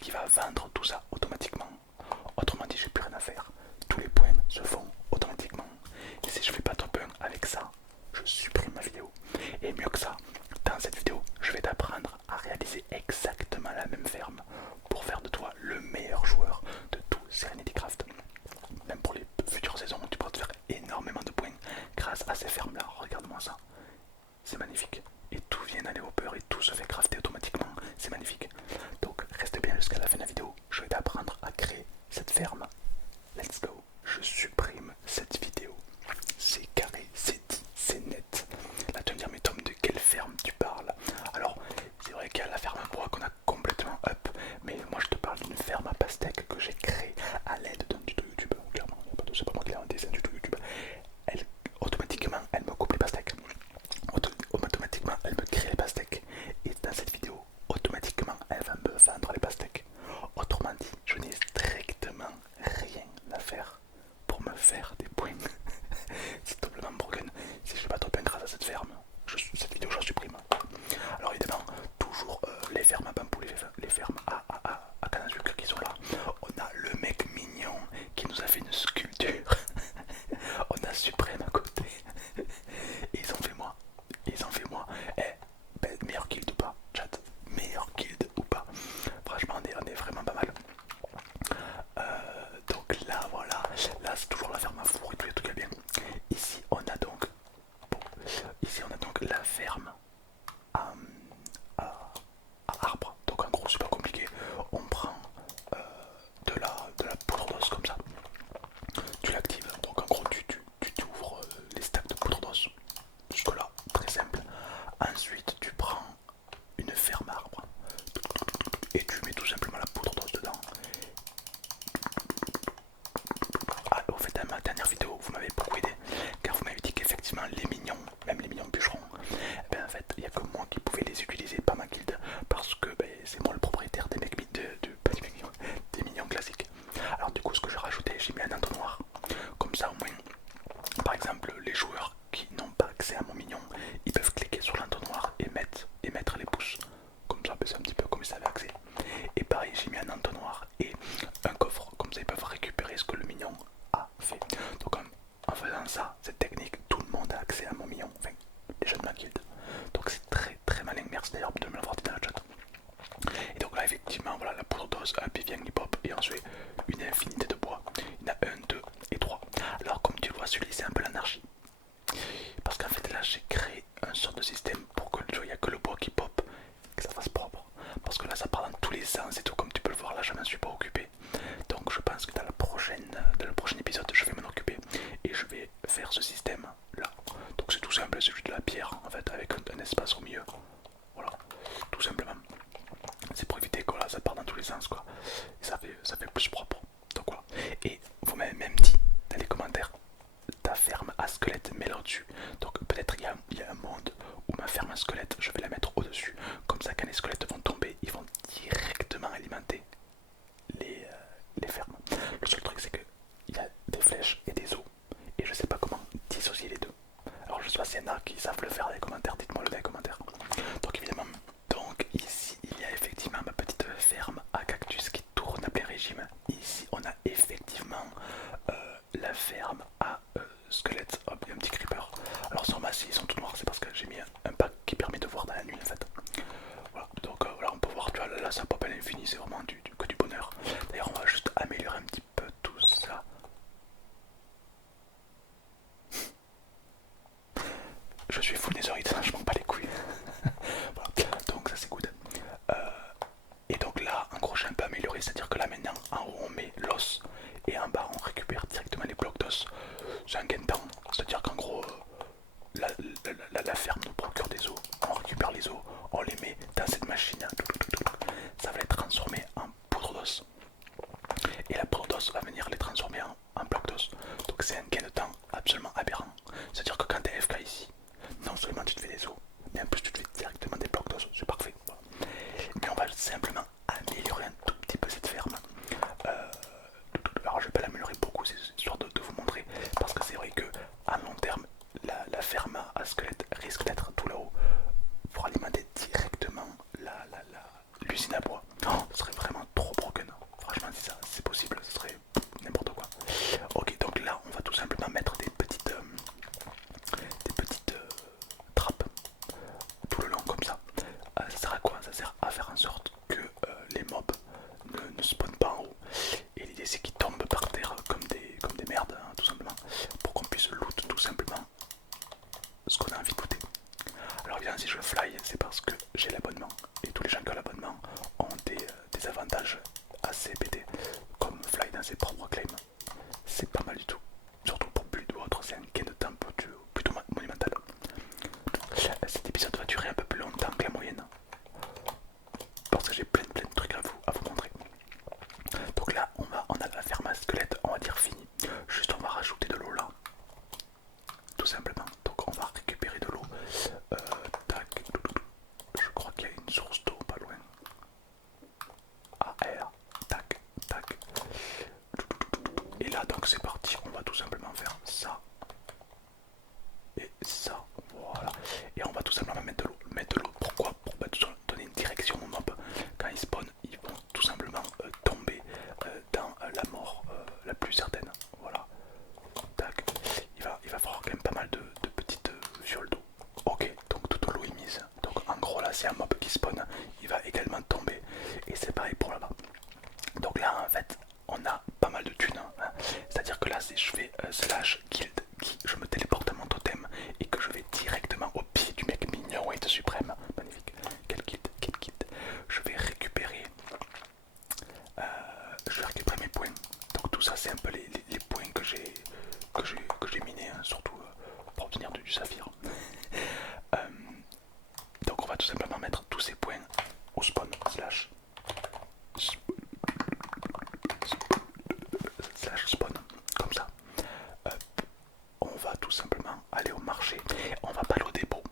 qui va vendre tout ça automatiquement. Autrement dit, j'ai plus rien à faire. Tous les points se font automatiquement. Et si je fais pas top 1 avec ça, je supprime ma vidéo. Et mieux que ça, dans cette vidéo, je vais t'apprendre à réaliser exactement la même ferme pour faire de toi le meilleur joueur de tout Serenity Craft. Même pour les futures saisons, tu pourras te faire énormément de points grâce à ces fermes là. Regarde-moi ça, c'est magnifique. Et tout vient d'aller au peur et tout se fait crafter automatiquement, c'est magnifique. Donc reste bien jusqu'à la fin de la vidéo, je vais t'apprendre à créer cette ferme. Let's go. Je supprime cette vidéo. C'est carré, c'est dit, c'est net. Là tu vas me dire, mais Tom, de quelle ferme tu parles? Alors c'est vrai qu'il y a la ferme à bois qu'on a complètement up, mais moi je te parle d'une ferme à pastèques que j'ai créée à l'aide d'un tuto YouTube. Clairement, c'est pas moi qui l'ai inventé, c'est un tuto YouTube. Elle, automatiquement, elle me coupe les pastèques. Automatiquement, elle me crée les pastèques. Et dans cette vidéo, automatiquement, elle va me vendre les pastèques. Autrement dit, je n'ai strictement rien à faire pour me faire des points. C'est doublement broken. Si je fais pas top 1 grâce à cette ferme, cette vidéo, je la supprime. Alors évidemment, toujours les fermes à bambou, les fermes à canne à sucre qui sont là. On a le mec mignon qui nous a fait une sculpture. On a Suprême à côté. Et ils ont fait moi. Ils ont fait moi. Eh, ben, meilleur guild ou pas, chat? Meilleur guild ou pas? Franchement, on est vraiment pas mal. Donc là, voilà. Là, c'est toujours la ferme à four et tout, tout va bien. Ici, on a donc. Bon, ici, on a donc la ferme à, à arbre. Donc en gros, c'est pas compliqué. On prend de la poudre d'os comme ça. Tu l'actives. Donc en gros, tu ouvres les stacks de poudre d'os. Jusque là, très simple. Ensuite, tu prends une ferme arbre et tu mets tout simplement la poudre d'os dedans. Ah, au fait, dans ma dernière vidéo, vous m'avez beaucoup aidé car vous m'avez dit qu'effectivement, les mignons, même les mignons bûcherons, ben, en fait, il n'y a que moi qui pouvais les utiliser, pas ma guilde, parce que ben, c'est moi le propriétaire des mecs pas des mignons, des mignons classiques. Alors, du coup, ce que j'ai rajouté, j'ai mis un entonnoir. Comme ça, au moins, par exemple, les joueurs qui n'ont pas accès à mon mignon, ils peuvent cliquer sur l'entonnoir et mettre les pouces. Comme ça, c'est un petit peu comme ils avaient accès. Et pareil, j'ai mis un entonnoir et un coffre. Comme ça, ils peuvent récupérer ce que le mignon a fait. Donc en faisant ça, cette technique, tout le monde a accès à mon mignon. Enfin, les jeunes de ma guilde. Donc c'est très très malin. Merci d'ailleurs de me l'avoir dit dans le chat. Et donc là, effectivement, voilà, la poudre d'os, un pivien qui pop et ensuite une infinité de bois. Il y en a 1, 2 et 3. Alors comme tu le vois, celui-ci c'est un peu l'anarchie. Parce qu'en fait là j'ai créé un sort de système pour que il n'y a que le bois qui pop, que ça fasse propre. Parce que là ça part dans tous les sens et tout, comme tu peux le voir là je m'en suis pas occupé. Donc je pense que dans le prochain épisode je vais m'en occuper et je vais faire ce système là. Donc c'est tout simple, c'est juste de la pierre en fait avec un espace au milieu. Voilà, tout simplement. C'est pour éviter que voilà, ça part dans tous les sens quoi. Et ça fait plus propre. Donc voilà. Et vous m'avez même dit dans les commentaires ta ferme à squelette, mets-la au-dessus. Donc peut-être il y a un monde où ma ferme à squelette, je vais la mettre au-dessus. Comme ça, quand les squelettes vont tomber, ils vont directement alimenter les fermes. Le seul truc, c'est qu'il y a des flèches et des os. Et je sais pas comment dissocier les deux. Alors je sais pas s'il y en a qui savent le faire dans les commentaires, dites-moi le dans les commentaires. Donc évidemment, donc ici il y a effectivement ma petite ferme à cactus qui tourne à plein régime. Ici on a effectivement la ferme à squelette. Hop, il y a un petit creeper. Alors sur ma ils sont tout noirs, c'est parce que j'ai mis un pack qui permet de voir dans la nuit en fait. Voilà, donc voilà, on peut voir, tu vois, là ça pop à l'infini, c'est vraiment que du bonheur. D'ailleurs on va juste améliorer un petit peu tout ça. Je suis full netherite, je m'en bats les couilles. Voilà, donc ça c'est good. Et donc là, en gros, j'ai un peu amélioré, c'est-à-dire que là maintenant, en haut on met l'os et en bas on récupère directement les blocs d'os. C'est un gain de temps, c'est-à-dire qu'en gros, la ferme nous procure des os, on récupère les os, on les met dans cette machine, ça va être transformé en réussir à faire en sorte que les mobs ne spawnent pas en haut. Et l'idée c'est qu'ils tombent par terre comme des merdes, hein, tout simplement, pour qu'on puisse loot tout simplement ce qu'on a envie de looter. Alors évidemment si je fly c'est parce que j'ai l'abonnement, et tous les gens qui ont l'abonnement ont des avantages assez pétés, comme fly dans ses propres claims. C'est pas mal du tout, surtout pour Blood ou autre, c'est un gain de temps plutôt monumental. Cet épisode va durer un peu plus longtemps que la moyenne, parce que j'ai plein de trucs à vous montrer. Donc là on a la ferme à squelette, on va dire fini. Juste on va rajouter de l'eau là, tout simplement. Donc on va récupérer de l'eau. Tac, je crois qu'il y a une source d'eau pas loin. AR, tac, tac. Et là donc c'est parti, on va tout simplement faire ça et ça, voilà. Et on va tout simplement mettre de l'eau. Mettre de l'eau, pourquoi? Pour donner une direction aux mobs. Quand ils spawnent, ils vont tout simplement tomber dans la mort la plus certaine. Voilà. Tac. Il va falloir quand même pas mal de petites fioles d'eau. Ok, donc toute l'eau est mise. Donc en gros là, c'est un mob qui spawn, il va également tomber. Et c'est pareil pour là-bas. Donc là, en fait, on a pas mal de thunes. Hein. C'est-à-dire que là, si je fais slash guild, je me téléporte à mon totem et que je vais directement au pied du mec mignon et de suprême. Magnifique. Quel guild, quel guild. Je vais récupérer mes points. Donc tout ça, c'est un peu les points que j'ai minés, hein, surtout pour obtenir du saphir. Donc on va tout simplement mettre tous ces points au spawn slash spawn, comme ça. On va tout simplement aller au marché. On va pas aller au dépôt.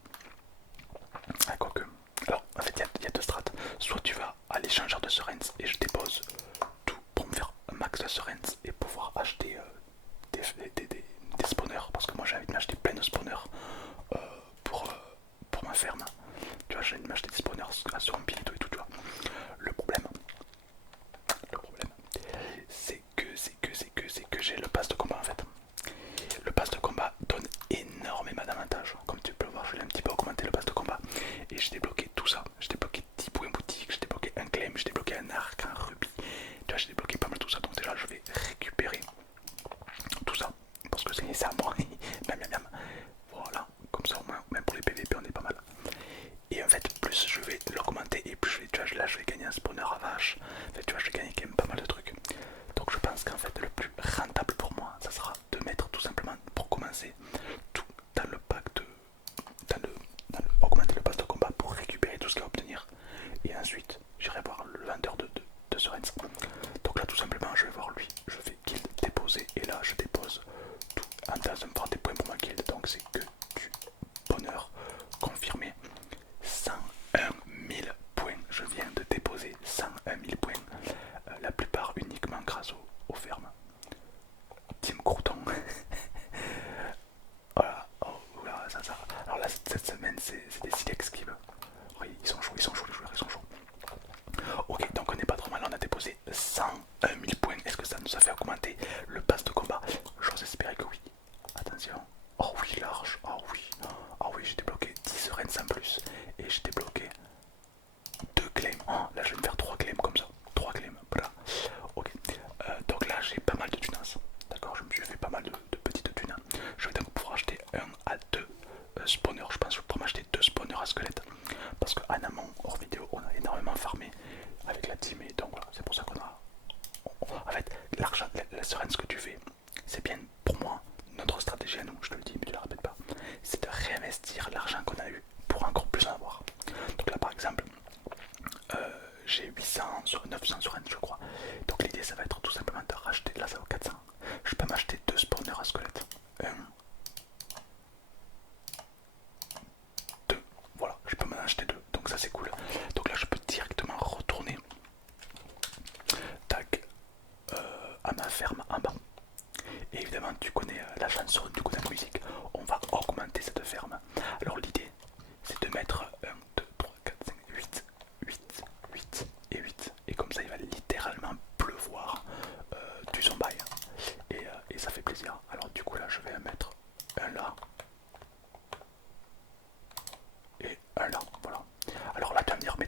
Ah, quoique. Alors, en fait, il y a deux strates. Soit tu vas à l'échangeur de Sorens et je dépose tout pour me faire un max de Sorens et pouvoir acheter des spawners. Parce que moi j'ai envie de m'acheter plein de spawners euh, pour ma ferme. Tu vois, j'ai envie de m'acheter des spawners sur un pilito et tout, tu vois. Le problème, c'est que j'ai le pass de combat en fait. Le pass de combat donne énormément d'avantages. Comme tu peux le voir, je l'ai un petit peu augmenté le pass de combat. Et j'ai débloqué tout ça. J'ai débloqué 10 points boutique, j'ai débloqué un claim, j'ai débloqué un arc, un rubis. Tu vois, j'ai débloqué pas mal tout ça. Donc déjà, je vais récupérer tout ça. Parce que c'est ça, moi. Miam, miam, miam. Voilà, comme ça au moins, même pour les PVP, on est pas mal. Et en fait, plus je vais l'augmenter et plus je vais, tu vois, là je vais gagner un spawner à vache. En fait, tu vois, je vais gagner quand même pas mal de trucs. Donc je pense qu'en fait, le plus rentable pour moi, ça sera de mettre tout simplement, pour commencer, tout dans le pack de... augmenter le pass de combat pour récupérer tout ce qu'il va obtenir. Et ensuite, j'irai voir le vendeur de Sorens. Donc là, tout simplement, je vais voir lui. Je fais guild déposer et là, je dépose tout. Ça me prend des points pour ma guild. Donc c'est que du bonheur confirmé. 101 000 points. Je viens de déposer 101 000 points. La plupart uniquement grâce aux fermes. Team Crouton. Voilà. Oh, voilà, ça. Alors là, cette semaine, c'est des silex qui veulent. Oui, ils sont chauds, les joueurs, ils sont chauds. Ok, donc on n'est pas trop mal, on a déposé 101 000 points. Est-ce que ça nous a fait augmenter le pass de combat? J'ose espérer que oui. Attention. Oh oui, large. Oh oui, j'ai débloqué 10 sereines en plus. Et j'ai débloqué 2 claims. Oh, là, je vais me faire 3 claims comme ça. 3 claims. Voilà. Ok. Donc là, j'ai pas mal de tunas. D'accord, je me suis fait pas mal de petites tunas. Je vais donc pouvoir acheter 1 à 2 spawners. Je pense que je pourrais m'acheter 2 spawners à squelette. Parce qu'en amont, hors vidéo, on a énormément farmé avec la team. Et donc voilà, c'est pour ça qu'on a. En fait, l'argent, la sereine, ce que tu fais, c'est bien pour moi. Notre stratégie à nous, je te le dis, mais tu ne la répètes pas, c'est de réinvestir l'argent qu'on a eu pour encore plus en avoir. Donc là, par exemple, j'ai 800 sur 900 sur N, je crois. Donc l'idée, ça va être tout simplement de racheter. Là, ça vaut 400. Je peux m'acheter 2 spawners à squelette. 1, 2. Voilà, je peux m'en acheter 2. Donc ça, c'est cool. Donc là, je peux directement retourner. Tac. À ma ferme en bas. Et évidemment, tu connais la chanson, tu connais la musique. On va augmenter cette ferme. Alors l'idée, c'est de mettre 1, 2, 3, 4, 5, 8, 8, 8 et 8. Et comme ça, il va littéralement pleuvoir du zombie. Et ça fait plaisir. Alors du coup, là, je vais mettre un là. Et un là, voilà. Alors là, tu vas me dire, mais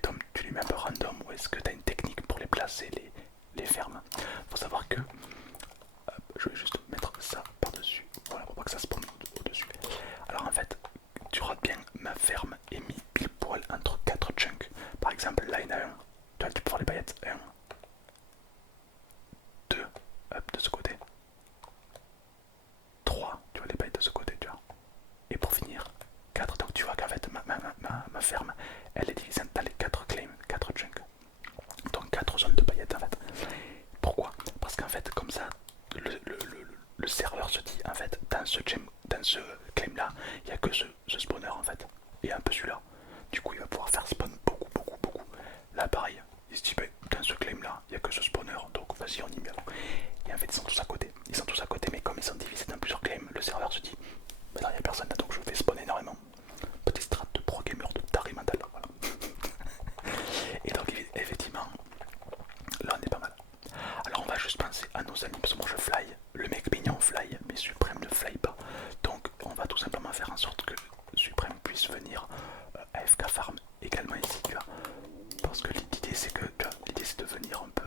c'est que l'idée c'est de venir un peu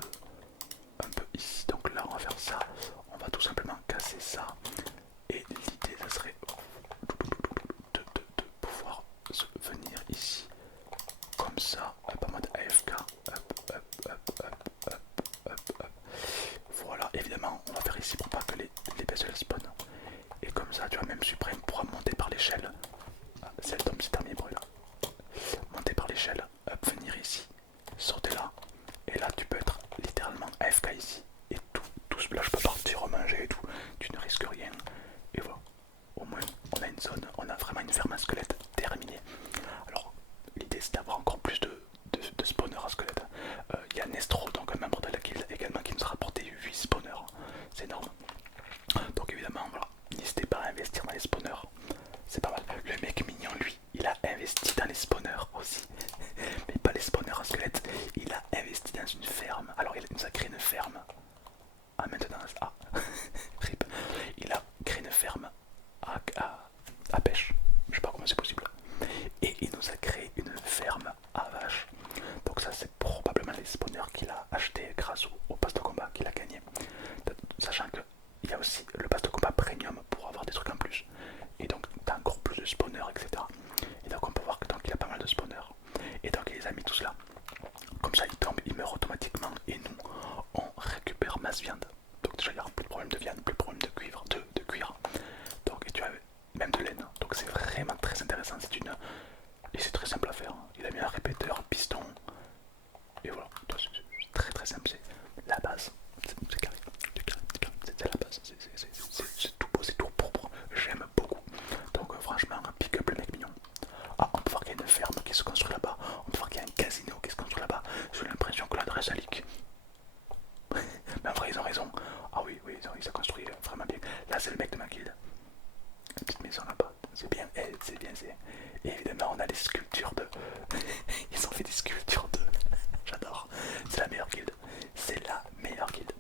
ici. Donc là on va faire ça, on va tout simplement casser ça. Et l'idée ça serait de pouvoir venir ici comme ça, hop, en mode AFK, hop. Voilà, évidemment on va faire ici pour pas que les bestioles spawn. Et comme ça tu vois, même Supreme pourra monter par l'échelle. Ah, c'est le tombe, c'est terminé brûle. Monter par l'échelle, hop, venir ici, sauter là. Et là tu peux être littéralement AFK ici. Et tout là je peux partir manger et tout, tu ne risques rien. Et voilà, au moins on a une zone, on a vraiment une ferme à squelette terminée. Alors l'idée c'est d'avoir encore plus de spawners à squelette. Il y a Nestro, donc un membre de la guilde également, qui nous a rapporté 8 spawners, c'est énorme. Donc évidemment voilà, n'hésitez pas à investir dans les spawners, c'est pas mal. Le mec mignon lui, il a investi dans les spawners aussi, mais pas les spawners à squelette, il a investi dans une ferme. Alors il nous a créé une ferme. Ah maintenant, ah, rip. Il a créé une ferme à pêche, je sais pas comment c'est possible. Et il nous a créé une ferme à vaches. Donc ça c'est probablement les spawners qu'il a acheté grâce au pass de combat qu'il a gagné. Sachant qu'il y a aussi le pass de combat premium pour avoir des trucs en plus. Et donc t'as encore plus de spawners, etc. Et donc on peut voir que donc il a pas mal de spawners. Et donc il les a mis tous là. Comme ça il tombe, il meurt automatiquement. Et nous on récupère masse viande. Donc déjà il n'y aura plus de problème de viande, plus de problème de cuivre, de cuir. Donc et tu as même de laine. Donc c'est vraiment très intéressant. Et c'est très simple à faire. Il a mis un répéteur, piston. Et voilà. C'est très simple. C'est la base. C'est carré. C'est la base. C'est tout beau, c'est tout propre. J'aime beaucoup. Donc franchement, un pick up le mec mignon. Ah, on peut voir qu'il y a une ferme qui se construit là-bas. On peut voir qu'il y a un casino qui se construit là-bas. J'ai l'impression que l'adresse a leak. Mais en vrai, ils ont raison. Ah oui, ils ont construit vraiment bien. Là, c'est le mec de ma guilde. Une petite maison là-bas. C'est bien, c'est bien. Et évidemment, on a les sculptures de. Ils ont fait des sculptures de. J'adore. C'est la meilleure guilde. C'est la meilleure guilde.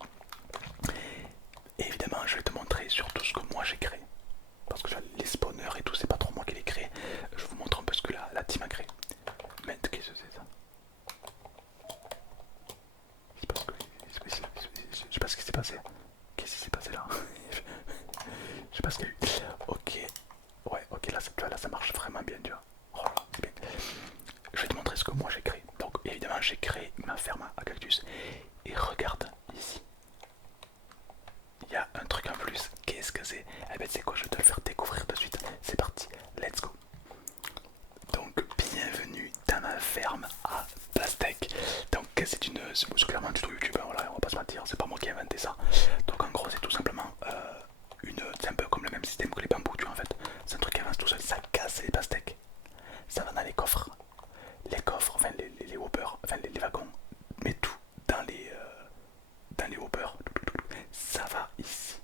Et évidemment, je vais te montrer surtout ce que moi j'ai créé. Parce que les spawners et tout, c'est pas trop moi qui les crée. Je vous montre un peu ce que la team a créé. Mais qu'est-ce que c'est ça? Je sais pas ce qui s'est passé. Qu'est-ce qui s'est passé là? Je sais pas ce qu'il y a eu. Ok. Ouais, ok, là ça marche vraiment bien, tu vois. Oh là, c'est bien. Je vais te montrer ce que moi j'ai créé. Donc évidemment j'ai créé ma ferme à cactus. Et regarde ici. Il y a un truc en plus. Qu'est-ce que c'est? Eh ben c'est quoi? Je vais te le faire découvrir de suite. C'est parti, let's go. Donc bienvenue dans ma ferme à pastèque. Donc c'est clairement un tuto YouTube, hein, voilà, on va pas se mentir, c'est pas moi qui ai inventé ça. Donc en gros c'est tout simplement c'est un peu comme le même système que les bambous, tu vois en fait. C'est un truc qui avance tout seul, ça casse les pastèques. Ça va dans les coffres. Les coffres, enfin les hoppers, enfin les wagons, mais tout dans les hoppers. Ça va ici,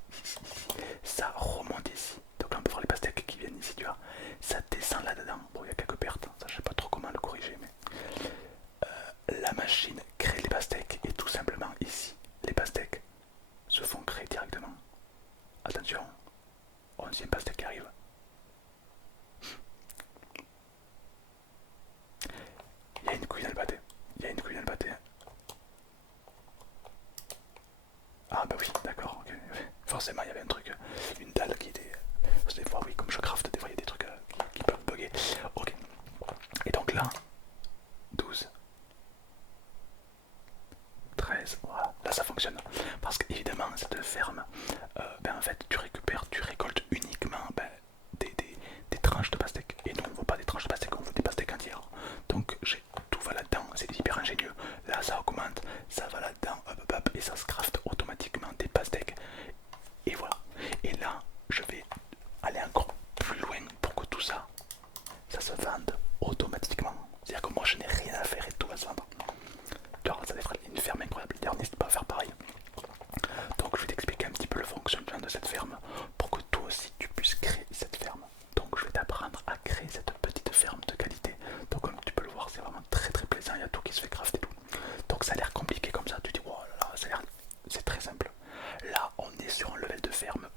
ça remonte ici. Donc là on peut voir les pastèques qui viennent ici, tu vois. Ça descend là-dedans. Bon, il y a quelques pertes, ça je sais pas trop comment le corriger, mais la machine crée les pastèques et tout simplement ici, les pastèques se font créer directement. Attention, 11e pastèque qui arrive. Il y a une couille dans le pâté. Ah bah oui, d'accord, ok. Forcément il y avait un truc, une dalle qui était. Des fois oui, comme je craft, des fois il y a des trucs qui peuvent bugger. Ok. Et donc là, 12. 13, voilà, là ça fonctionne. Parce qu'évidemment, cette ferme, en fait, tu récoltes uniquement des tranches de pastèque. Et nous, on ne veut pas des tranches de pastèque, on veut des pastèques entières. Donc, tout va là-dedans, c'est hyper ingénieux. Là, ça augmente, ça va là-dedans, hop, et ça se craft automatiquement des pastèques. Et voilà. Et là, je vais aller encore plus loin pour que tout ça, ça se vende automatiquement. C'est-à-dire que moi, je n'ai rien à faire et tout va se vendre. Ça devrait être une ferme incroyable. D'ailleurs, n'hésite pas à faire pareil. Donc, je vais t'expliquer un petit peu le fonctionnement de cette ferme pour que toi aussi tu puisses créer cette ferme. Donc, je vais t'apprendre à créer cette petite ferme de qualité. Donc, comme tu peux le voir, c'est vraiment très plaisant. Il y a tout qui se fait crafter et tout. Donc, ça a l'air compliqué comme ça. Tu dis, oh là là, c'est très simple. Là, on est sur un level de ferme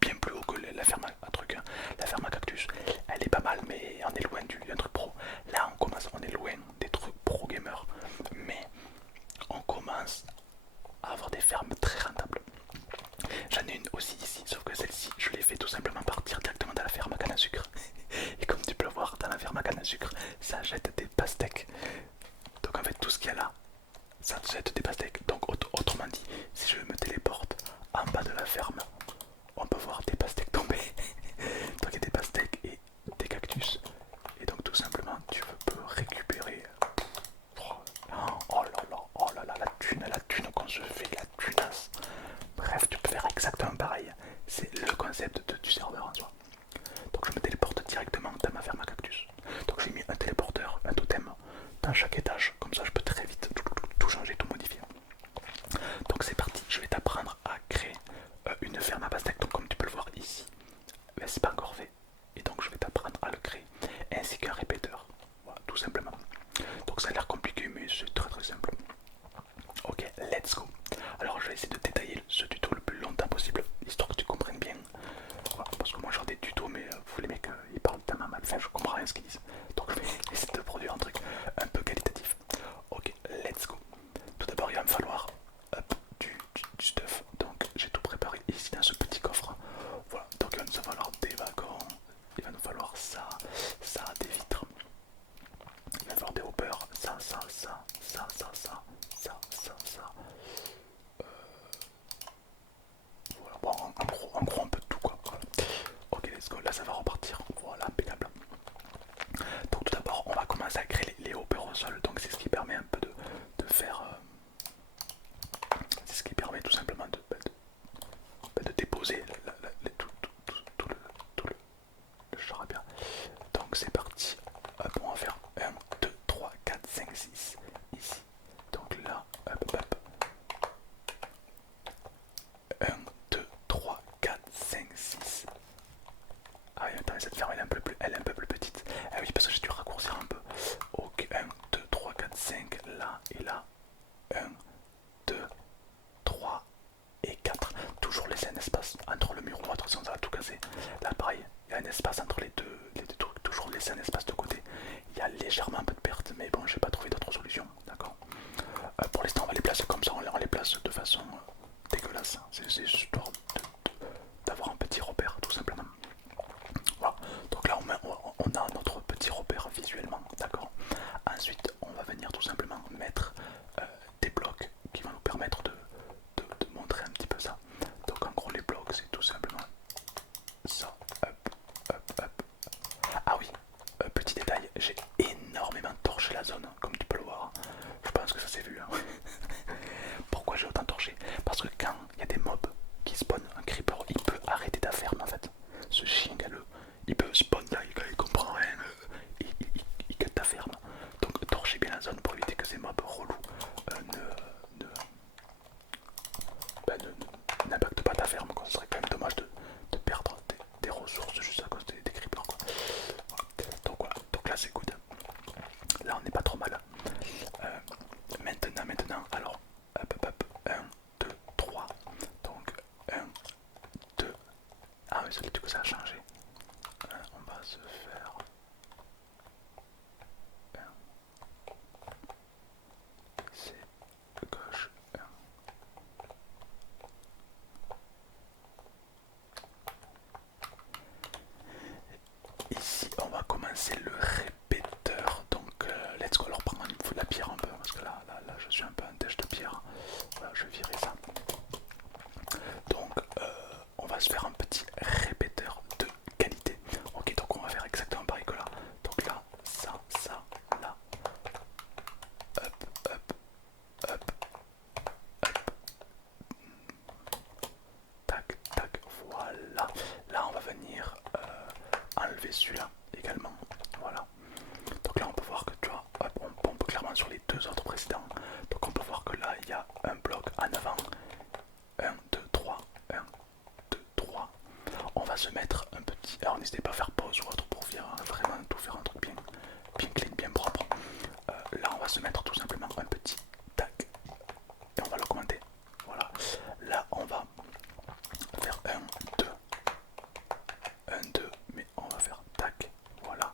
bien plus haut que la ferme à truc, hein. La ferme à cactus, elle est pas mal, mais on est loin d'un truc pro. Là on est loin des trucs pro gamers. ça te jette des pastèques. Donc autrement dit, si je me téléporte en bas de la ferme, on peut voir des pastèques tomber. Donc il y a des pastèques et des cactus. Et donc tout simplement tu peux récupérer. Oh là là, la thune qu'on se fait, la tunasse. Bref, tu peux faire exactement pareil. C'est le concept du serveur en soi. Donc je me téléporte directement dans ma ferme à cactus. Donc j'ai mis un téléporteur, un totem dans chaque étage. Comme ça je peux très vite tout changer, tout modifier. Donc c'est parti, je vais t'apprendre à créer une ferme à pastèques. Donc comme tu peux le voir ici, c'est pas encore fait. Et donc je vais t'apprendre à le créer. Ainsi qu'un répéteur. Voilà, tout simplement. Donc ça a l'air compliqué mais c'est très très simple. Ok, let's go. Alors je vais essayer de détailler ce tuto le plus longtemps possible, histoire que tu comprennes bien. Voilà, parce que moi j'ai des tutos mais vous les mecs ils parlent tellement mal, enfin je comprends rien ce qu'ils disent. Donc je vais essayer de produire un truc un peu qualitatif. Ok, let's go. Tout d'abord il va me falloir du stuff. Donc j'ai tout préparé ici dans ce petit coffre. Voilà, donc il va nous falloir des wagons, il va nous falloir ça, des vitres. Il va falloir des hoppers, ça. Voilà, bon, en gros un peu de tout quoi. Voilà. Ok, let's go, là ça va repartir. Voilà, impeccable. Donc tout d'abord, on va commencer à créer les hoppers au sol. Donc c'est ce qui permet un peu de faire. C'est ce qui permet tout simplement de déposer tout le charabia. Donc c'est parti. Hop, on va faire 1, 2, 3, 4, 5, 6 ici. Donc là, hop. 1, 2, 3, 4, 5, 6. Ah oui, attends, cette ferme elle est un peu plus petite. Ah oui, parce que j'ai dû raccourcir un peu. Ok, 1, 2, 3, 4, 5, là et là. 1, 2, 3 et 4. Toujours laisser un espace entre le mur ou autre, sinon ça va tout casser. Là pareil, il y a un espace entre les deux trucs. Toujours laisser un espace de côté. Il y a légèrement un peu de perte, mais bon, j'ai pas trouvé d'autre solution. D'accord. Pour l'instant, on va les placer comme ça, on les place de façon dégueulasse. C'est histoire d'avoir un petit repère, tout simplement. Voilà. Donc là, on a notre petit repère visuellement. D'accord. Ensuite, on va venir tout simplement mettre des blocs qui vont nous permettre de montrer un petit peu ça. Donc en gros, les blocs, c'est tout simplement ça. Hop. Ah oui, petit détail, j'ai énormément torché la zone, comme tu peux le voir. Je pense que ça s'est vu. Hein. Pourquoi j'ai autant torché? Parce que quand il y a des mobs qui spawnent, un creeper, il peut arrêter ta ferme en fait. Ce chien galeux, il peut spawn là, il comprend rien, il cut ta ferme. Donc torchez bien la zone pour éviter que ces mobs relous n'impactent pas ta ferme. Quoi. Ce serait quand même dommage de perdre des ressources juste à cause des creepers. Quoi. Voilà. Donc là c'est good. Là on n'est pas trop mal. Maintenant, alors, hop, 1, 2, 3. Donc 1, 2. Ah oui, du coup ça a changé. On va se faire. C'est gauche. Ici, on va commencer le répéteur. Donc, let's go. Alors, par contre, il me faut de la pierre un peu. Parce que là je suis un peu un têche de pierre. Voilà, je vais virer ça. Donc, on va se faire un petit répéteur de qualité. Ok, donc on va faire exactement pareil que là. Donc là, ça, là. Hop. Tac, voilà. Là, on va venir enlever celui-là également. Voilà. Donc là, on peut voir que tu vois, hop, on peut clairement sur les deux autres précédents. Donc on peut voir que là, il y a un bloc en avant. 1, 2, 3. 1, 2, 3. On va se mettre un petit. Alors n'hésitez pas à faire pause ou autre pour vraiment tout faire un truc bien clean, bien propre. Là, on va se mettre tout simplement un petit tac. Et on va l'augmenter. Voilà. Là, on va faire 1, 2. 1, 2, mais on va faire tac. Voilà.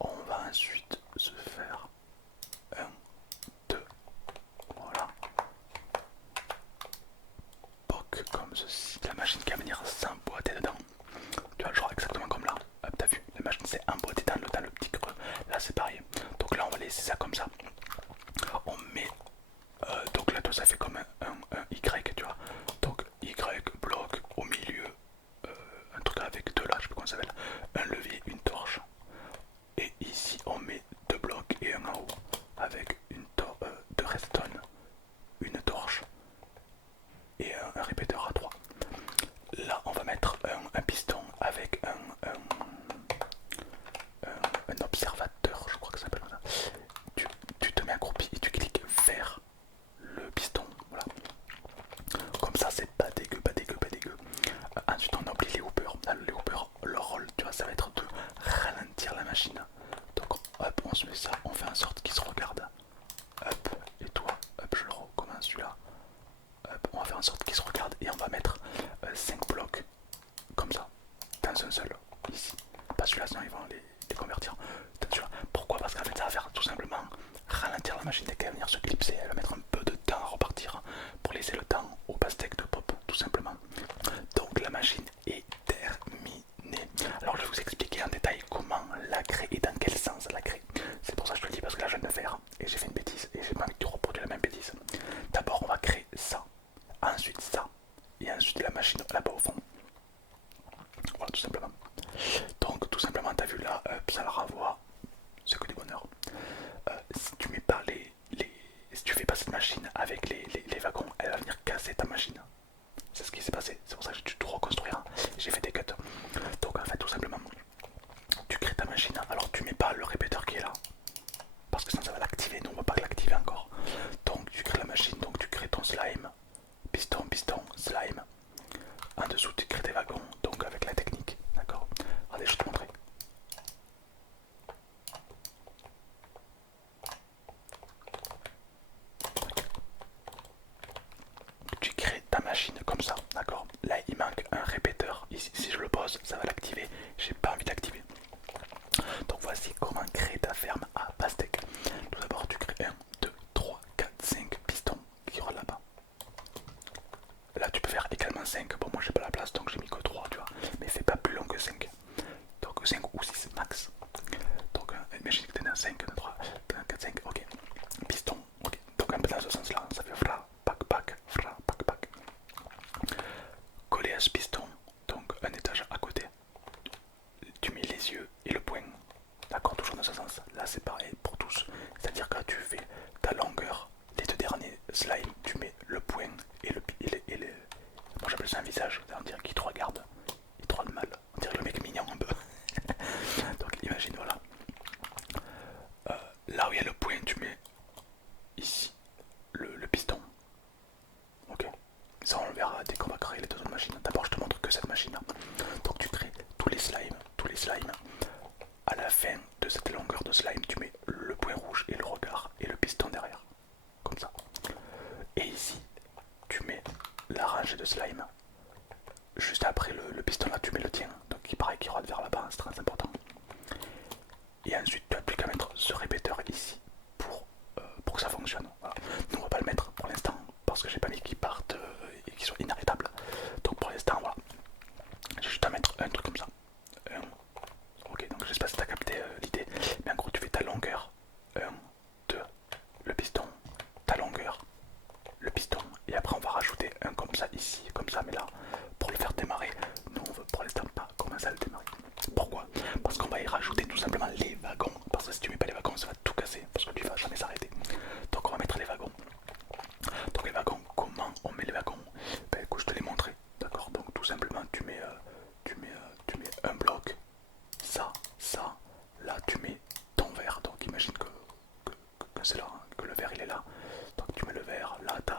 On va ensuite se faire 1, 2. Voilà. Poc comme ceci. La machine qui va venir s'emboîter dedans. Tu vois, genre exactement comme là. Hop, t'as vu, la machine s'est emboîtée dans le petit creux. Là, c'est pareil. Donc là, on va laisser ça comme ça. On met Donc là, toi, ça fait comme un Y, tu vois. Donc Y, bloc, au milieu, un truc avec deux là, je sais pas comment ça s'appelle, un levier, une torche. Et ici, on met deux blocs et un en haut, avec deux redstone, une torche et un répéteur à 3. Là, on va mettre un piston avec un observateur, je crois que ça s'appelle ça. Tu te mets accroupi et tu cliques vers le piston, voilà. Comme ça, c'est pas dégueu, pas dégueu, pas dégueu. Ensuite, on oublie les hoopers. Là, les hoopers, leur rôle, tu vois, ça va être de ralentir la machine. Donc, hop, on se met ça, on fait en sorte qu'ils se regardent. Hop, et toi, hop, je le recommence celui-là. Hop, on va faire en sorte qu'ils se regardent et on va mettre 5 blocs comme ça, dans un seul, ici. Pas celui-là, sinon ils vont les convertir. Pourquoi? Parce qu'en fait, ça va faire tout simplement ralentir la machine dès qu'elle va venir se clipser. Elle va mettre un peu de temps à repartir pour laisser le temps au pastèque de pop, tout simplement. Donc la machine est terminée. Alors je vais vous expliquer en détail comment la créer et dans quel sens la créer. C'est pour ça que je te le dis, parce que là je viens de le faire et j'ai fait une bêtise et j'ai pas envie de reproduire la même bêtise. D'abord on va créer ça, ensuite ça, et ensuite la machine là-bas au fond. Voilà, tout simplement. Donc tout simplement, t'as vu là, ça la renvoie, c'est que du bonheur. Si tu mets pas si tu fais pas cette machine avec les wagons, elle va venir casser ta machine. C'est ce qui s'est passé, c'est pour ça que j'ai dû tout reconstruire. J'ai fait des cuts. Donc en fait, tout simplement, tu crées ta machine. Alors tu mets pas le répéteur qui est là, parce que sinon ça va l'activer. Nous on va pas l'activer encore. Donc tu crées la machine, donc tu crées ton slime, piston, piston, slime. En dessous tu crées tes wagons, donc avec la technique, d'accord. Allez, je vais te montrer. Tu crées ta machine comme ça, d'accord. Là il manque un répéteur, ici si je le pose ça va l'activer, j'ai pas envie d'activer. Donc voici comment créer ta ferme à pastèque. Tout d'abord tu crées 1, 2, 3, 4, 5 pistons qui aura là-bas. Là tu peux faire également 5, bon moi j'ai pas la place donc j'ai mis que 3 tu vois, mais fais pas plus long que 5. Donc 5 ou 6 max. Donc imagine que t'en as 5, 3, 4, 5, ok. Piston, ok. Donc un peu dans ce sens là, ça fait fra, pack, pack, fra, pack, pack. Collé à ce piston, donc un étage à côté, tu mets les yeux et le poing. D'accord, toujours dans ce sens. Là c'est pareil pour tous. C'est-à-dire que tu fais ta longueur, les deux derniers slimes, tu mets le poing et le. Moi j'appelle ça un visage, on dirait qu'il te regarde, il te regarde mal. On dirait le mec mignon un peu. Donc imagine, voilà. Là où il y a le point, tu mets ici le piston. Ok. Ça on le verra dès qu'on va créer les deux autres machines. D'abord je te montre que cette machine. Donc tu crées tous les slimes, tous les slimes. À la fin de cette longueur de slime, tu mets le point rouge et le regard et le piston derrière. Comme ça. Et ici, tu mets la rangée de slime. Juste après le piston là, tu mets le tien. Donc il paraît qu'il rentre vers là-bas, c'est très important. Et ensuite, tu n'as plus qu'à mettre ce répéteur ici pour que ça fonctionne. Voilà. Nous, on va pas le mettre pour l'instant parce que j'ai pas mis qu'il parte et qu'il soit inarrêtable. Donc pour l'instant, voilà. J'ai juste à mettre un truc comme ça. Ok, donc j'espère que tu as capté l'idée. Mais en gros, tu fais ta longueur. 1, 2, le piston, ta longueur, le piston. Et après, on va rajouter un comme ça ici, comme ça. Mais là, pour le faire démarrer, nous, on veut pour l'instant pas commencer à le démarrer. Pourquoi? Parce qu'on va y rajouter tout simplement les wagons. Parce que si tu mets pas les wagons, ça va tout casser. Parce que lui va jamais s'arrêter. Donc on va mettre les wagons. Donc les wagons, comment on met les wagons? Ben écoute, je te l'ai montré. D'accord. Donc tout simplement, tu mets un bloc. Ça. Là, tu mets ton verre. Donc imagine que c'est là, hein, que le verre il est là. Donc tu mets le verre. Là, t'as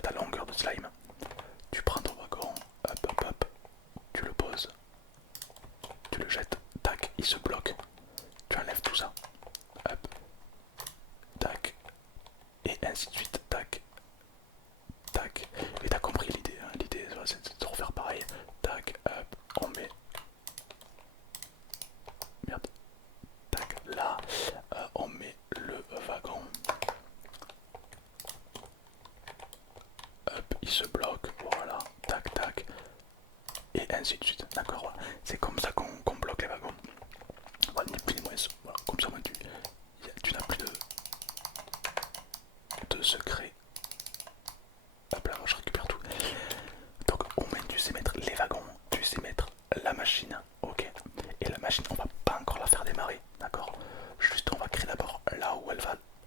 ta longueur de slime. Tu prends ton wagon. Hop. Tu le poses. Tu le jettes, tac, il se bloque, tu enlèves tout ça, hop, tac, et ainsi de suite, tac, tac, et t'as compris l'idée, hein. L'idée c'est de refaire pareil, tac, hop, on met, merde, tac, là, on met le wagon, hop, il se bloque, voilà, tac, tac, et ainsi de suite, d'accord, voilà. C'est comme ça qu'on bloque les wagons. Voilà, ni plus ni moins, voilà, comme ça moi tu n'as plus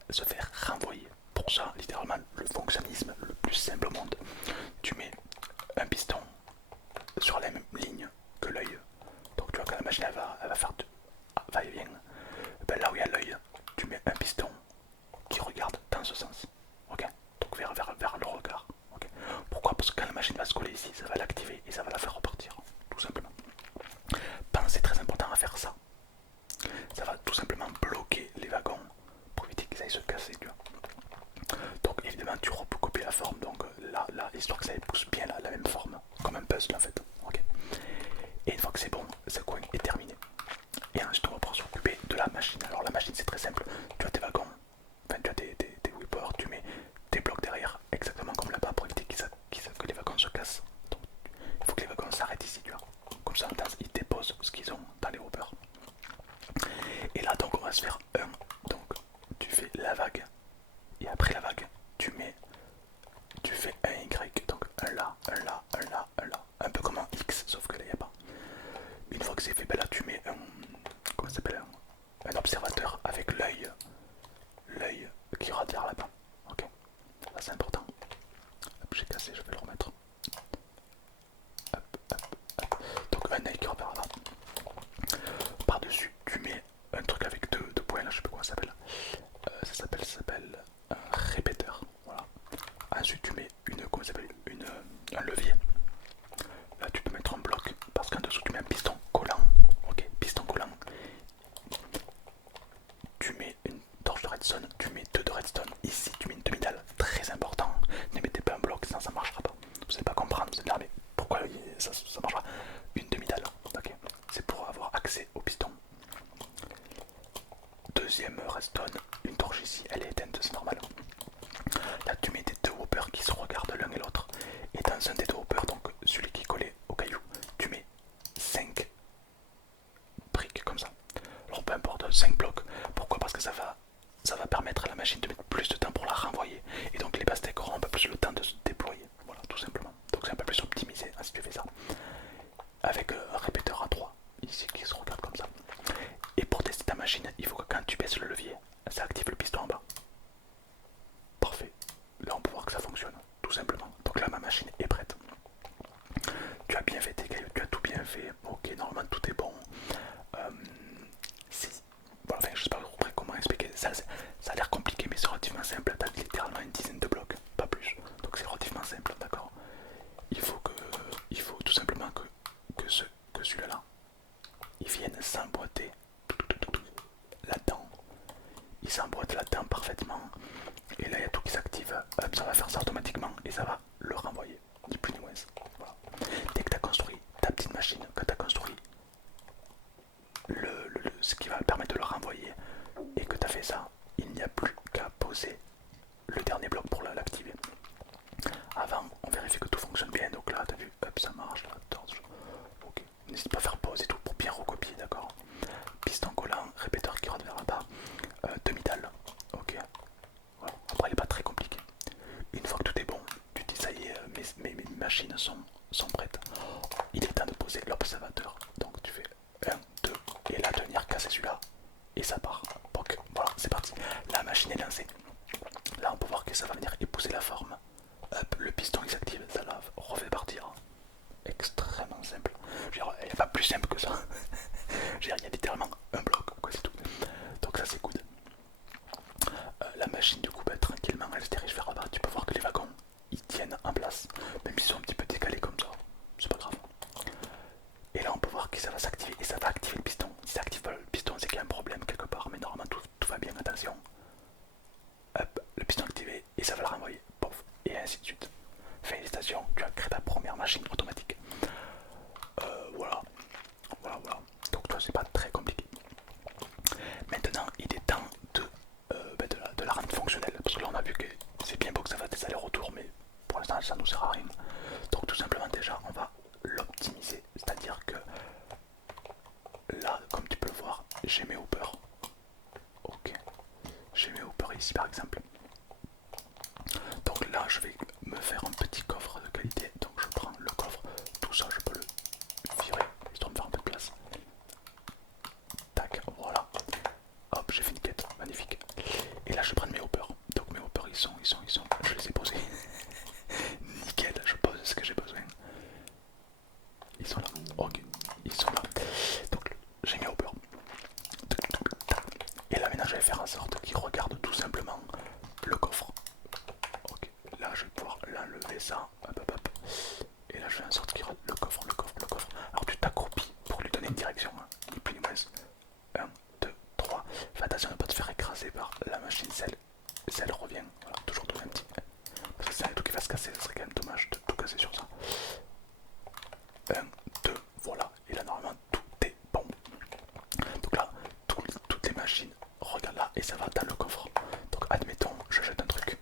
se faire renvoyer. Pour ça, littéralement, le fonctionnisme le plus simple au monde. Tu mets un piston sur la même ligne que l'œil. Donc tu vois quand la machine elle va faire va-et-vient, ben, là où il y a l'œil, tu mets un piston qui regarde dans ce sens. Ok. Donc vers le regard. Okay. Pourquoi? Parce que quand la machine va se coller ici, ça va l'activer et ça va la faire repartir. Tout simplement. Pensez très important à faire ça. Ça va tout simplement bloquer les wagons pour éviter qu'ils aillent se casser. Tu vois. Donc évidemment tu recopies la forme. Donc là, histoire que ça épouse bien la même forme. Comme un puzzle en fait. Okay. Et une fois que c'est bon, ce coin est terminé. Et ensuite on va pouvoir s'occuper de la machine. Alors la machine c'est très simple. Tu as tes wagons. Enfin tu as tes whippers. Tu mets tes blocs derrière. Exactement comme là-bas pour éviter que les wagons se cassent. Donc il faut que les wagons s'arrêtent ici. Tu vois. Comme ça ils déposent ce qu'ils ont dans les whippers. Et là donc on va se faire un. Donc tu fais la vague. Et après la vague tu fais un Y. Donc un là, un là, un là, un là. Un peu comme un X sauf que là il n'y a pas. Une fois que c'est fait, ben là tu mets un. Comment ça s'appelle, un observateur avec l'œil qui ira vers là-bas. Ok. Ça c'est important. Hop, j'ai cassé, je vais le remettre. Hop, hop, hop. Donc un œil qui ira vers là. Par dessus tu mets un truc avec deux points là, je sais pas comment ça s'appelle. Ça s'appelle un répéteur. Voilà. Ensuite tu mets comment ça s'appelle, un levier. Là tu peux mettre un bloc parce qu'en dessous tu mets un piston collant. Ok, piston collant. Tu mets une torche de redstone, tu mets deux de redstone. Ici tu mets une demi-dalle, très important. Ne mettez pas un bloc, sinon ça marchera pas. Vous allez pas comprendre, vous allez dire mais pourquoi ça marchera. Une demi-dalle, ok. C'est pour avoir accès au piston. Deuxième redstone, une torche ici, elle est éteinte, c'est normal. Là tu mets des deux hoppers qui se regardent l'un et l'autre. Et dans un des deux hoppers, donc celui qui est collé au caillou, tu mets 5 briques comme ça. Alors peu importe, 5 blocs. Pourquoi? Parce que ça va permettre à la machine de mettre plus de temps pour la renvoyer. Et donc les pastèques auront un peu plus le temps de se déployer. Voilà, tout simplement. Donc c'est un peu plus optimisé hein, si tu fais ça. Avec un répéteur à 3, ici qui se regarde comme ça. Et pour tester ta machine, il faut que quand tu baisses le levier, ça active le piston en bas. Parfait. Là on peut voir que ça fonctionne, tout simplement. Donc là ma machine est prête. Tu as bien fait tes cailloux, tu as tout bien fait. Ok, normalement tout est bon. Bon, enfin, je sais pas comment expliquer. Ça a l'air compliqué, mais c'est relativement simple. T'as littéralement une dizaine de blocs, pas plus. Donc c'est relativement simple, d'accord. Il faut tout simplement que celui-là, il vienne s'emboîter là-dedans. Il s'emboîte là-dedans parfaitement. Et là, il y a tout qui s'active. Hop, ça va faire ça automatiquement et ça va le renvoyer. Ni plus ni moins. Voilà. Dès que tu as construit ta petite machine, que tu as construit ce qui va permettre de le renvoyer et que tu as fait ça, il n'y a plus qu'à poser le dernier bloc pour l'activer. Avant, on vérifie que tout fonctionne bien. Donc là, tu as vu, hop, ça marche. Là, torche. Ok. N'hésite pas à faire pause et tout pour bien recopier, d'accord. Piston collant, répéteur qui rentre vers là-bas, demi-dalle. Ok. Voilà. Après, il n'est pas très compliqué. Une fois que tout est bon, tu dis ça y est, mes machines sont prêtes. Il est temps de poser l'observateur. Donc tu fais 1, 2, et là tenir casser celui-là. Et ça part. Donc voilà, c'est parti. La machine est lancée. Là on peut voir que ça va venir épouser la forme. Hop, le piston il s'active, ça la refait partir. Extrêmement simple. Je veux dire, il n'y a pas plus simple que ça. Je veux dire, il y a littéralement un bloc, quoi, c'est tout. Donc ça c'est good. La machine du coup, bah, tranquillement elle se dirige vers là-bas. Tu peux voir que les wagons ils tiennent en place, même s'ils sont un petit peu décalés comme ça. C'est pas grave. Et là on peut voir que ça va s'activer et ça va activer le piston. Si ça active pas le piston, c'est qu'il y a un problème quelque part, mais normalement tout va bien, attention. Hop, le piston activé et ça va le renvoyer. Pof, et ainsi de suite. Félicitations, tu as créé ta première machine automatique. Voilà. Donc toi c'est pas très compliqué. Maintenant il est temps de la rendre fonctionnelle. Parce que là on a vu que c'est bien beau que ça fasse des allers-retours, mais pour l'instant ça nous sert à rien. Donc tout simplement déjà on va l'optimiser. C'est-à-dire que là comme tu peux le voir, j'ai mes hoppers. Ok. J'ai mes hoppers ici par exemple. Donc là je vais me faire un petit coffre de qualité. Donc je prends le coffre, tout ça je peux le virer, histoire de me faire un peu de place. Tac, voilà. Hop, j'ai fait une quête, magnifique. Et là je prends mes je vais faire en sorte qu'il regarde tout simplement le coffre. Ok, là je vais pouvoir l'enlever ça, hop hop hop. Et là je fais en sorte qu'il regarde le coffre, le coffre, le coffre. Alors tu t'accroupis pour lui donner une direction, hein, ni plus ni moins. 1, 2, 3. Fais attention à ne pas te faire écraser par la machine, celle revient. Voilà, toujours donner un petit. Parce que c'est un tout qui va se casser, ce serait quand même dommage de tout casser sur ça. 1, 2, voilà. Et là normalement tout est bon. Donc là, toutes les machines, regarde là, et ça va dans le coffre. Donc admettons, je jette un truc.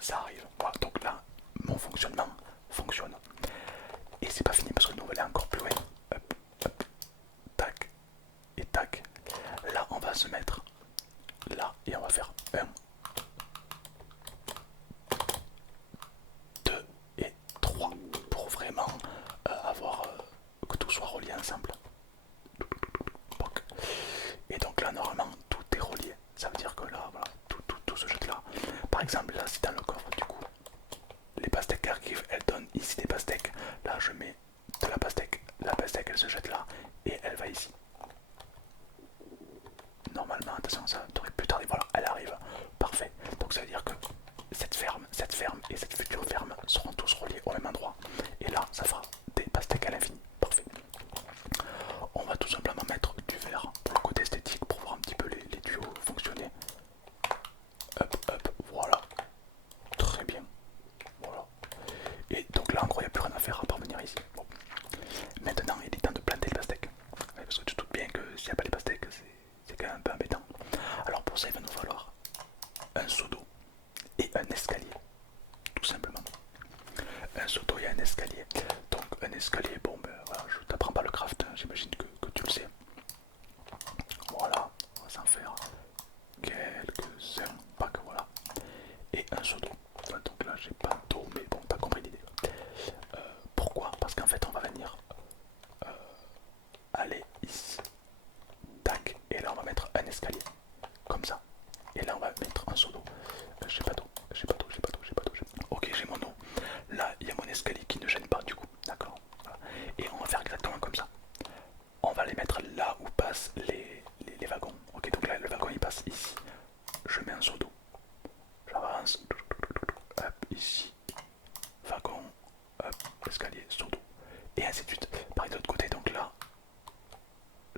Ça arrive. Voilà, donc là, mon fonctionnement fonctionne. Et c'est pas fini parce que nous on va aller encore plus loin. Hop, hop, tac, et tac. Là, on va se mettre là et on va faire 1, 2 et 3 pour vraiment avoir que tout soit relié ensemble. Et donc là, normalement, tout est relié. Ça veut dire que là, voilà, tout se jette là. Par exemple, là, si dans le coffre, du coup, les pastèques qui arrivent, elles donnent ici des pastèques. Là, je mets de la pastèque elle se jette là et elle va ici. Normalement, attention, ça devrait plus tarder. Voilà, elle arrive. Parfait. Donc ça veut dire que cette ferme et cette future ferme seront tous reliés au même endroit. Et là, ça fera des pastèques à l'infini. Parfait. On va tout simplement mettre du verre pour le côté esthétique pour voir un petit peu les tuyaux fonctionner. Hop, hop, voilà. Très bien. Voilà. Et donc là, en gros, il n'y a plus rien à faire à part venir ici. Bon. Maintenant, il est temps de planter les pastèques. Ouais, parce que tu te doutes bien que s'il n'y a pas les pastèques, c'est quand même un peu embêtant. Alors pour ça, il va nous falloir un seau d'eau et un escalier. Tout simplement. Un seau d'eau et un escalier. Donc un escalier, bon ben voilà, je t'apprends pas le craft, hein, j'imagine que tu le sais. Voilà, on va s'en faire quelques-uns, pas que voilà. Et un seau d'eau. Donc là j'ai pas d'eau, mais bon, t'as compris l'idée. Pourquoi? Parce qu'en fait on va venir aller ici. Tac, et là on va mettre un escalier. Comme ça. Et là on va mettre un seau d'eau. J'ai pas d'eau, j'ai pas d'eau, j'ai pas d'eau, j'ai pas d'eau. Ok, j'ai mon eau. Là il y a mon escalier qui ne gêne pas du coup. D'accord. Voilà. Et on va faire exactement comme ça. On va les mettre là où passent les wagons. Ok, donc là le wagon il passe ici. Je mets un seau d'eau. J'avance. Hop, ici. Wagon. Hop, escalier, seau d'eau. Et ainsi de suite. Pareil de l'autre côté, donc là,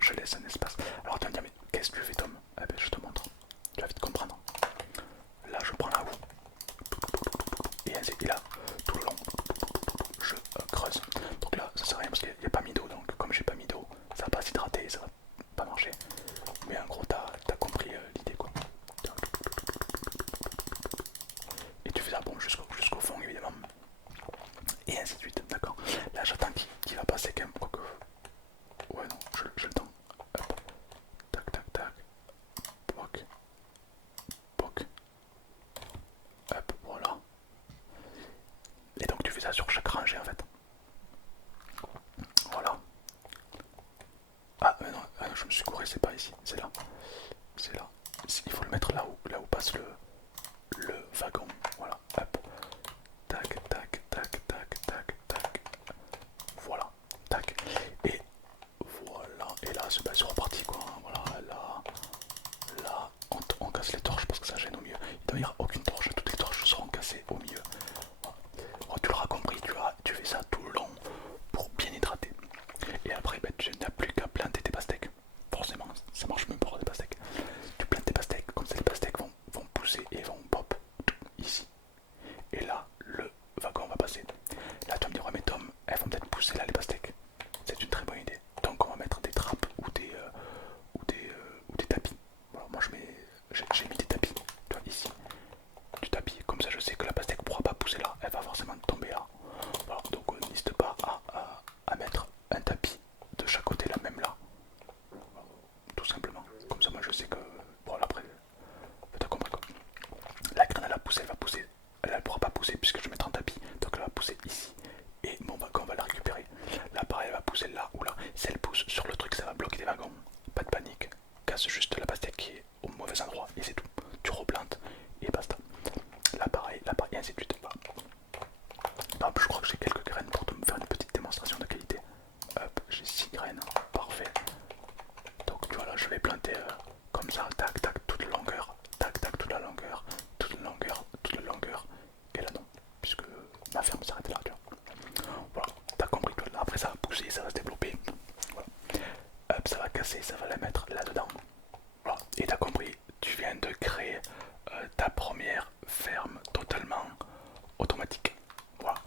je laisse un espace. Alors tu vas me dire, mais qu'est-ce que tu fais, Tom? Eh ben, je te montre. Tu vas vite comprendre. Là, je prends la roue. Et ainsi, et là, tout le long, je creuse. Donc là, ça sert à rien parce qu'il n'y a pas mis d'eau. Donc, comme j'ai pas mis d'eau, ça va pas s'hydrater, ça va pas marcher. Mais en gros, t'as compris l'idée, quoi. Et tu fais ça bon jusqu'au fond, évidemment. Et ainsi de suite, d'accord. Là, j'attends qu'il va passer quand même. Quoique. Ouais, non, je le tends. Hop. Tac, tac, tac. Poc. Poc. Hop, voilà. Et donc, tu fais ça sur chaque rangée en fait. Voilà. Ah, non, je me suis couré, c'est pas ici, c'est là. C'est là. Il faut le mettre là où passe le wagon. Voilà, hop. Tac, tac, tac, tac, tac, tac. Voilà, tac. Et voilà. Et là, c'est reparti quoi. Voilà, là, on casse les torches parce que ça gêne au milieu. Il doit y avoir aucune torche, toutes les torches seront cassées au milieu. Voilà. Tu l'auras compris, tu fais ça tout le long pour bien hydrater. Et après, ben, tu n'as plus qu'à planter tes pastèques. Forcément, ça marche même pour des pastèques. Tu plantes tes pastèques, comme ça les pastèques vont pousser et vont pop ici. Et là, le wagon va passer. Là, tu vas me dire, ouais, mais Tom, elles vont peut-être pousser là les pastèques. C'est une très bonne idée. Donc, on va mettre des trappes ou des tapis. Voilà, moi, j'ai mis des tapis. Tu vois, ici, du tapis. Comme ça, je sais que la pastèque ne pourra pas pousser là. Elle va forcément tomber là. Voilà, donc je vais planter comme ça, tac tac, toute la longueur, tac tac, toute la longueur, toute la longueur, toute la longueur. Et là non, puisque ma ferme s'arrête là, tu vois. Voilà, t'as compris que là, après ça va pousser, ça va se développer. Voilà. Hop, ça va casser, ça va la mettre là-dedans. Voilà, et t'as compris, tu viens de créer ta première ferme totalement automatique. Voilà.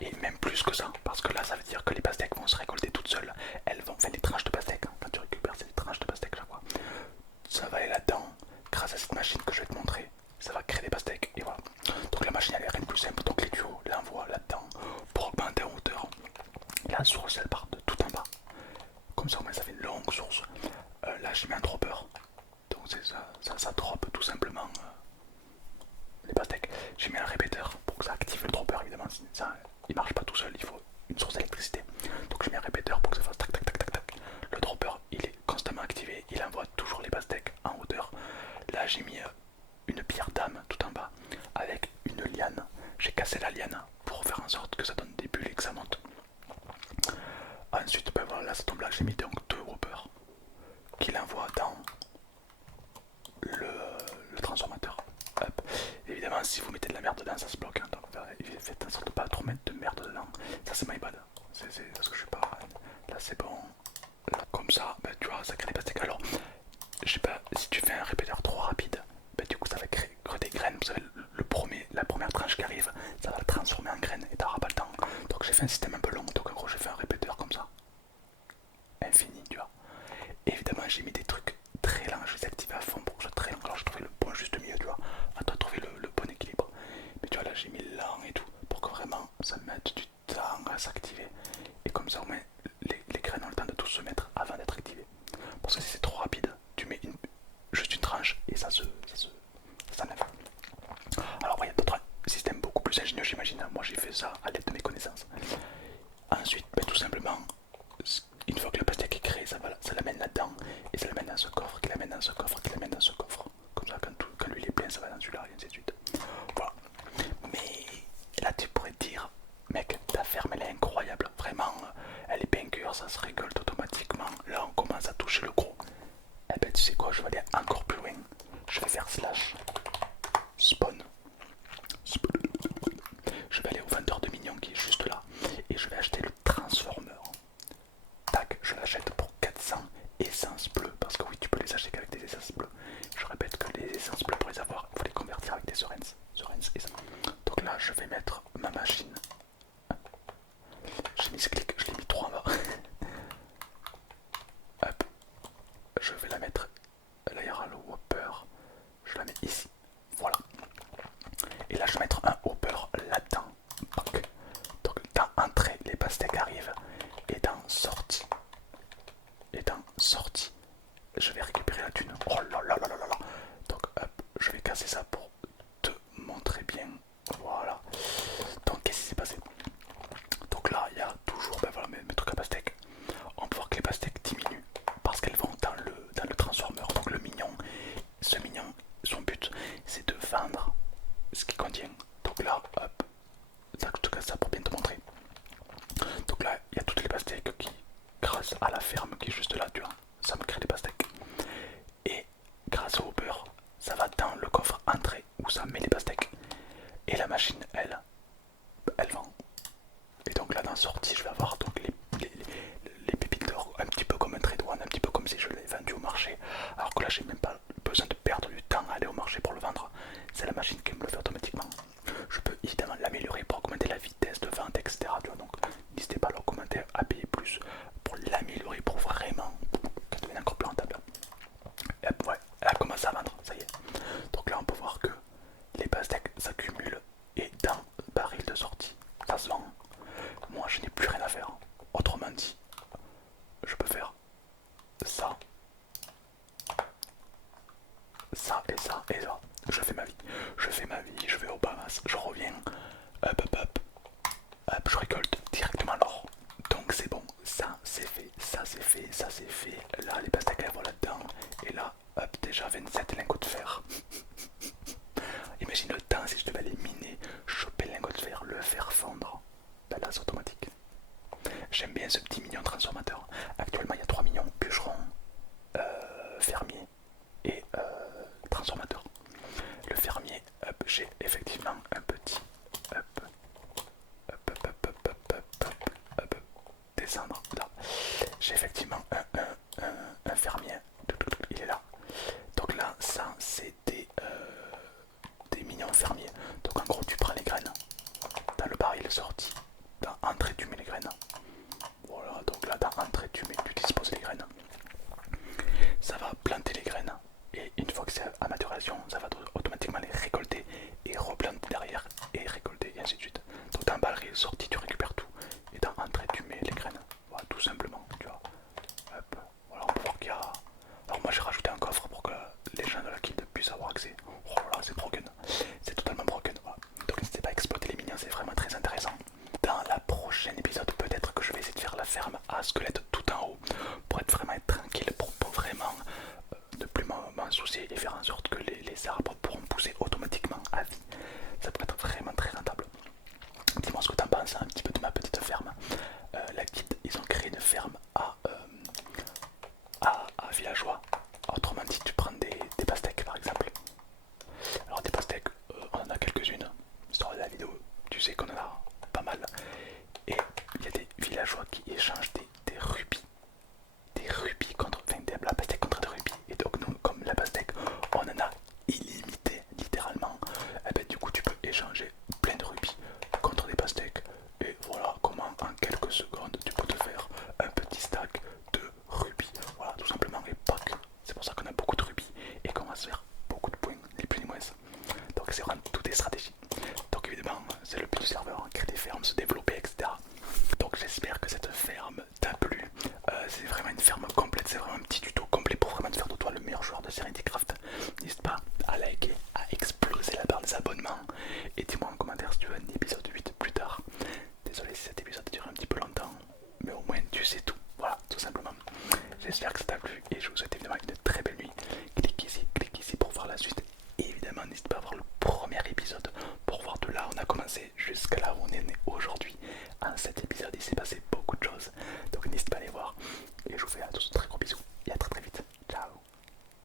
Et même plus que ça, parce que là ça veut dire que les pastèques vont se récolter toutes seules. Elles vont faire les tranches de pastèques, hein. Quand tu récupères ces tranches de pastèques là quoi, ça va aller là-dedans, grâce à cette machine que je vais te montrer, ça va créer des pastèques et voilà. Donc la machine elle est rien de plus simple, donc les tuyaux l'envoient là-dedans pour augmenter en hauteur. La source elle part de tout en bas, comme ça au moins ça fait une longue source. Là j'ai mis un dropper, donc c'est ça drop tout simplement les pastèques. J'ai mis un répéteur pour que ça active le dropper évidemment, ça il marche pas tout seul, il faut une source d'électricité. Donc j'ai mis un répéteur pour que ça fasse tac tac tac tac tac. Le dropper il est constamment activé, il envoie toujours les pastèques en hauteur. Là j'ai mis une pierre dame tout en bas avec une liane. J'ai cassé la liane pour faire en sorte que ça donne des bulles et que ça monte. Ensuite ben voilà, là ça tombe là, j'ai mis donc deux droppers qui l'envoient dans le transformateur. Hop. Évidemment si vous mettez de la merde dedans ça se bloque, hein. Donc faites en sorte de pas trop mettre de merde dedans. Ça c'est my bad, c'est parce que je suis pas... Là c'est bon, là, comme ça ben, tu vois ça crée des pastèques. Alors je sais pas, si tu fais un répéteur trop rapide, ben, du coup ça va créer des graines. Vous savez la première tranche qui arrive, ça va le transformer en graines et t'auras pas le temps. Donc j'ai fait un système un peu long, donc en gros j'ai fait un répéteur comme ça, infini tu vois. Et évidemment j'ai mis des trucs très lents, je les ai activés à fond pour que je sois très lent. Alors j'ai trouvé le bon juste milieu tu vois, à toi de trouver le bon équilibre. Mais tu vois là j'ai mis lent et tout, pour que vraiment ça mette du temps à s'activer. Et comme ça au moins les graines ont le temps de tous se mettre avant d'être activées. Parce que si c'est trop rapide, tu mets juste une tranche et ça s'enlève. Alors il y a d'autres systèmes beaucoup plus ingénieux j'imagine. Moi j'ai fait ça à l'aide de mes connaissances. Ensuite, ben, tout simplement, une fois que la pastèque est créée, ça l'amène là-dedans et ça l'amène dans ce coffre, qui l'amène dans ce coffre, qui l'amène dans ce coffre. Comme ça, quand l'huile est pleine, ça va dans celui-là et ainsi de suite. Voilà. Mais là, tu pourrais te dire, mec, ta ferme elle est incroyable, vraiment, elle est banger, ça se récolte automatiquement. Là, on commence à toucher le gros. Eh ben, tu sais quoi, je vais aller encore plus loin. Je vais faire slash spawn. Je vais aller au vendeur de mignons qui est juste là et je vais acheter le transformer. Tac, je l'achète pour 400 essences bleues parce que oui, tu peux les acheter qu'avec des essences bleues. Je répète que les essences bleues pour les avoir, il faut les convertir avec des Sorens et ça. Donc là, je vais mettre ma machine. J'ai mis ce clic, je l'ai mis 3 en bas. Hop, je vais la mettre. Là, il y aura le Whopper. Je la mets ici. Voilà. Et là, je vais mettre un Whopper là-dedans. Donc, dans entrée, les pastèques arrivent. Et dans sortie. Je vais récupérer la thune. Oh là là là là là là. Donc, hop, je vais casser ça pour te montrer bien. Voilà. Donc, qu'est-ce qui s'est passé? Donc là, il y a toujours ben voilà, mes trucs à pastèques. On peut voir que les pastèques diminuent parce qu'elles vont dans le transformeur. Donc, le mignon, ce mignon, son but, c'est de vendre ce qu'il contient. Donc là, hop, ça, je te casse ça pour bien te montrer. Donc là, il y a toutes les pastèques qui, grâce à la ferme qui est juste là, tu vois, ça me crée des pastèques. Et grâce au beurre, ça va dans le coffre entrée où ça met les pastèques. Et la machine, elle vend. Et donc là, dans sortie, je vais avoir donc les pépites d'or, un petit peu comme un trade one, un petit peu comme si je l'ai vendu au marché. Alors que là, j'ai même pas besoin de perdre du temps à aller au marché pour le vendre. C'est la machine qui me le fait automatiquement. Je peux évidemment l'améliorer pour augmenter la vitesse de vente, etc. Tu vois, donc n'hésitez pas à l'augmenter, à payer plus pour l'améliorer, pour vraiment qu'elle devienne encore plus rentable. Et ouais, elle a commencé à vendre, ça y est. Donc là, on peut voir que les pastèques s'accumulent et dans le baril de sortie, ça se vend. Moi, je n'ai plus rien à faire. Autrement dit, je peux faire ça, ça et ça et ça. Je fais ma vie. Je vais au Bahamas, je reviens. Hop, hop, hop. Hop, je récolte directement l'or. Donc c'est bon, ça c'est fait, ça c'est fait, ça c'est fait. Là, les pastèques elles vont là-dedans. Et là, hop, déjà 27 lingots de fer. Imagine le temps si je devais aller miner, choper le lingot de fer, le faire fondre. Ben là, c'est automatique. J'aime bien ce petit mignon transformateur. Actuellement, il y a 3 mignons bûcherons, j'ai effectivement un petit hop, hop, hop, hop, hop, hop, hop, hop, hop, descendre là. J'ai effectivement un fermier, il est là. Donc là, ça c'est des mignons fermiers. Donc en gros, tu prends les graines dans le baril sorti, dans entrée tu mets les graines. Voilà, donc là dans entrée tu disposes les graines. Ça va planter les graines et une fois que c'est à maturation, ça va automatiquement les récolter et replanter derrière et récolter et ainsi de suite. Donc dans baril sorti tu récupères tout et dans entrée tu mets les graines. Voilà, tout simplement, tu vois. Hop, voilà, on peut voir qu'il y a. Alors moi j'ai rajouté un coffre pour que les gens de la guilde puissent avoir accès. Oh là, c'est broken, c'est totalement broken. Voilà. Donc n'hésitez pas à exploiter les minions, c'est vraiment très intéressant. Dans la prochaine épisode, peut-être que je vais essayer de faire la ferme à squelette tout en haut pour vraiment être tranquille, pour vraiment ne plus m'en soucier et faire en sorte que les arbres pourront pousser automatiquement à vie. Ça peut être vraiment très rentable. Dis-moi ce que tu en penses un petit peu de ma petite ferme. La guilde, ils ont créé une ferme à villageois. Autrement dit, tu prends des pastèques par exemple. Alors des pastèques, on en a quelques-unes. Sur la vidéo, tu sais qu'on en a pas mal. Et il y a des villageois qui échangent des rubis. Des rubis contre, enfin la pastèque contre des rubis. Et donc nous, comme la pastèque, on en a illimité littéralement. Et ben du coup tu peux échanger plein de rubis contre des pastèques. Et voilà comment en quelques secondes tu peux te faire un petit stack de rubis. Voilà, tout simplement, et pack. C'est pour ça qu'on a beaucoup de rubis et qu'on va se faire beaucoup de points, ni plus ni moins. Donc c'est vraiment toutes des stratégies. Donc évidemment, c'est le but du serveur, hein, créer des fermes, se développer, etc. Donc j'espère que cette ferme t'a plu. C'est vraiment une ferme complète, c'est vraiment un petit tuto complet pour vraiment te faire de toi le meilleur joueur de Serenity Craft. N'hésite pas à liker, à exploser la barre des abonnements et dis-moi en commentaire si tu veux un épisode 8 plus tard. Désolé si cet épisode dure un petit peu longtemps, mais au moins tu sais tout. Voilà, tout simplement. J'espère que ça t'a plu et je vous souhaite évidemment une très belle nuit. Clique ici pour voir la suite. Et évidemment, n'hésite pas à voir le premier épisode pour voir de là où on a commencé jusqu'à là où on est né aujourd'hui. En cet épisode, il s'est passé